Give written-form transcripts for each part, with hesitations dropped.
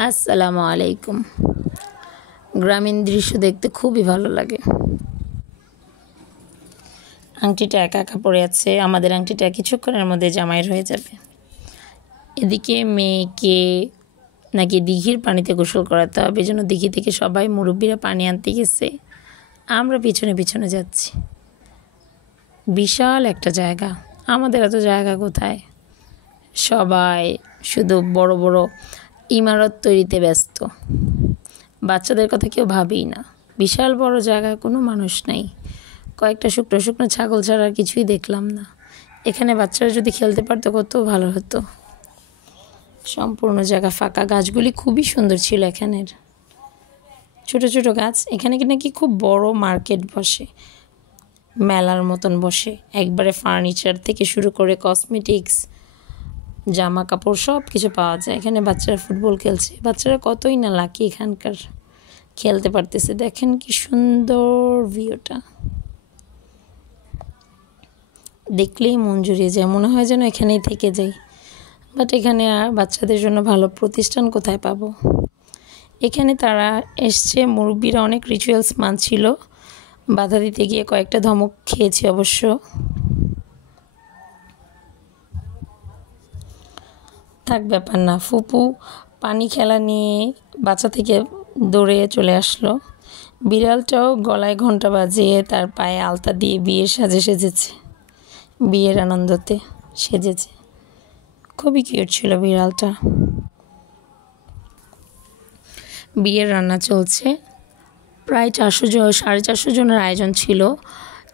আসসালামু আলাইকুম। গ্রামীণ দৃশ্য দেখতে খুবই ভালো লাগে। আংটিটা একা একা পড়ে আছে, আমাদের আংটিটা কিছুক্ষণের মধ্যে জামাইয়ের হয়ে যাবে। এদিকে মেয়েকে নাকি দিঘির পানিতে গোসল করাতে হবে, এই জন্য দিঘি থেকে সবাই মুরব্বীরা পানি আনতে গেছে, আমরা পিছনে পিছনে যাচ্ছি। বিশাল একটা জায়গা, আমাদের এত জায়গা কোথায়? সবাই শুধু বড় বড় ইমারত তৈরিতে ব্যস্ত, বাচ্চাদের কথা কেউ ভাবেই না। বিশাল বড় জায়গা, কোনো মানুষ নাই, কয়েকটা শুকনো শুকনো ছাগল ছাড়া আর কিছুই দেখলাম না। এখানে বাচ্চারা যদি খেলতে পারতো কত ভালো হতো। সম্পূর্ণ জায়গা ফাঁকা, গাছগুলি খুবই সুন্দর ছিল এখানের, ছোট ছোট গাছ। এখানে কি নাকি খুব বড় মার্কেট বসে, মেলার মতন বসে, একবারে ফার্নিচার থেকে শুরু করে কসমেটিক্স, জামা কাপড় সব কিছু পাওয়া যায়। এখানে বাচ্চারা ফুটবল খেলছে, বাচ্চারা কতই না লাকি এখানকার, খেলতে পারতেছে। দেখেন কি সুন্দর ভিউটা, দেখলেই মন জুড়িয়ে যায়, মনে হয় যেন এখানেই থেকে যাই। বাট এখানে আর বাচ্চাদের জন্য ভালো প্রতিষ্ঠান কোথায় পাবো? এখানে তারা এসছে, মুরব্বীরা অনেক রিচুয়ালস মানছিল, বাধা দিতে গিয়ে কয়েকটা ধমক খেয়েছি অবশ্য। থাক, ব্যাপার না। ফুপু পানি খেলা নিয়ে বাচ্চা থেকে দৌড়ে চলে আসলো। বিড়ালটাও গলায় ঘন্টা বাজিয়ে তার পায়ে আলতা দিয়ে বিয়ের সাজে সেজেছে, বিয়ের আনন্দতে সেজেছে। খুবই কিউট ছিল বিড়ালটা। বিয়ের রান্না চলছে, প্রায় 400 জনের আয়োজন ছিল,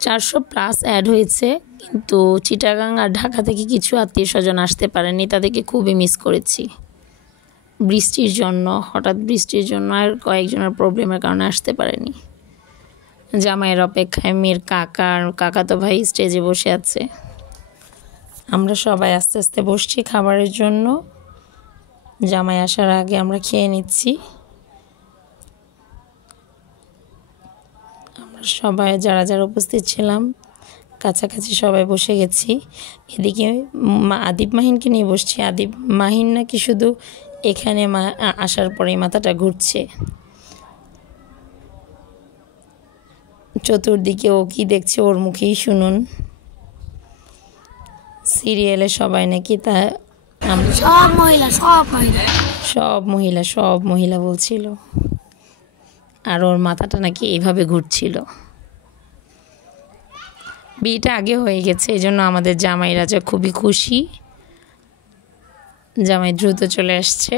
400+ অ্যাড হয়েছে। কিন্তু চিটাগাং আর ঢাকা থেকে কিছু আত্মীয় স্বজন আসতে পারেনি, তাদেরকে খুবই মিস করেছি। বৃষ্টির জন্য, হঠাৎ বৃষ্টির জন্য আর কয়েকজনের প্রবলেমের কারণে আসতে পারেনি। জামাইয়ের অপেক্ষায় মেয়ের কাকাতো ভাই স্টেজে বসে আছে। আমরা সবাই আস্তে আস্তে বসছি খাবারের জন্য। জামাই আসার আগে আমরা খেয়ে নিচ্ছি। আমরা সবাই যারা যারা উপস্থিত ছিলাম কাছাকাছি সবাই বসে গেছি। এদিকে আদিব মাহিনকে নিয়ে বসছি। আদিব মাহিন নাকি শুধু এখানে আসার পরেই মাথাটা ঘুরছে। চতুর্দিকে ও কি দেখছে ওর মুখেই শুনুন। সিরিয়ালে সবাই নাকি সব মহিলা বলছিল, আর ওর মাথাটা নাকি এইভাবে ঘুরছিল। বিয়েটা আগে হয়ে গেছে, এই জন্য আমাদের জামাই রাজা খুবই খুশি। জামাই দ্রুত চলে আসছে,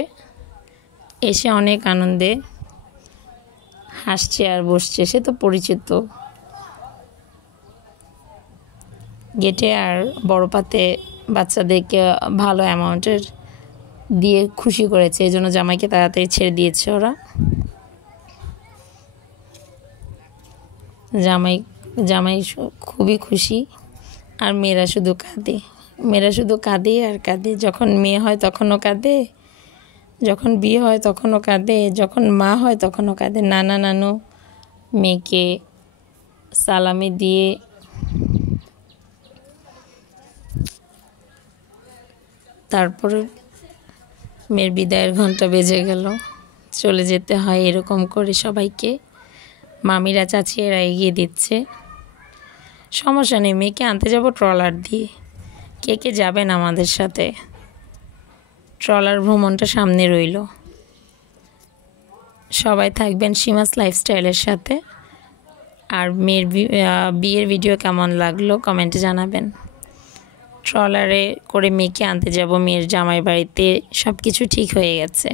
এসে অনেক আনন্দে হাসছে আর বসছে, সে তো পরিচিত। গেটে আর বড় পাতে বাচ্চাদেরকে ভালো অ্যামাউন্টের দিয়ে খুশি করেছে, এই জন্য জামাইকে তাড়াতাড়ি ছেড়ে দিয়েছে ওরা। জামাই খুবই খুশি, আর মেয়েরা শুধু কাঁদে আর কাঁদে। যখন মেয়ে হয় তখনও কাঁদে, যখন বিয়ে হয় তখনও কাঁদে, যখন মা হয় তখনও কাঁদে। নানা নানু মেয়েকে সালামি দিয়ে তারপরে মেয়ের বিদায়ের ঘন্টা বেজে গেল, চলে যেতে হয় এরকম করে সবাইকে। মামিরা চাচিয়েরা এগিয়ে দিচ্ছে। সমস্যা নেই, মেয়েকে আনতে যাব ট্রলার দিয়ে। কে কে যাবেন আমাদের সাথে? ট্রলার ভ্রমণটা সামনে রইল। সবাই থাকবেন সীমাস লাইফস্টাইলের সাথে। আর মেয়ের বিয়ের ভিডিও কেমন লাগলো কমেন্টে জানাবেন। ট্রলারে করে মেয়েকে আনতে যাব মেয়ের জামাই বাড়িতে, সব কিছু ঠিক হয়ে গেছে।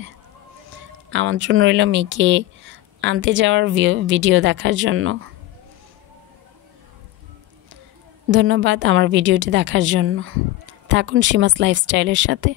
আমন্ত্রণ রইল মেয়েকে আনতে যাওয়ার ভিডিও দেখার জন্য। ধন্যবাদ আমার ভিডিওটি দেখার জন্য। থাকুন সীমাস লাইফস্টাইলের সাথে।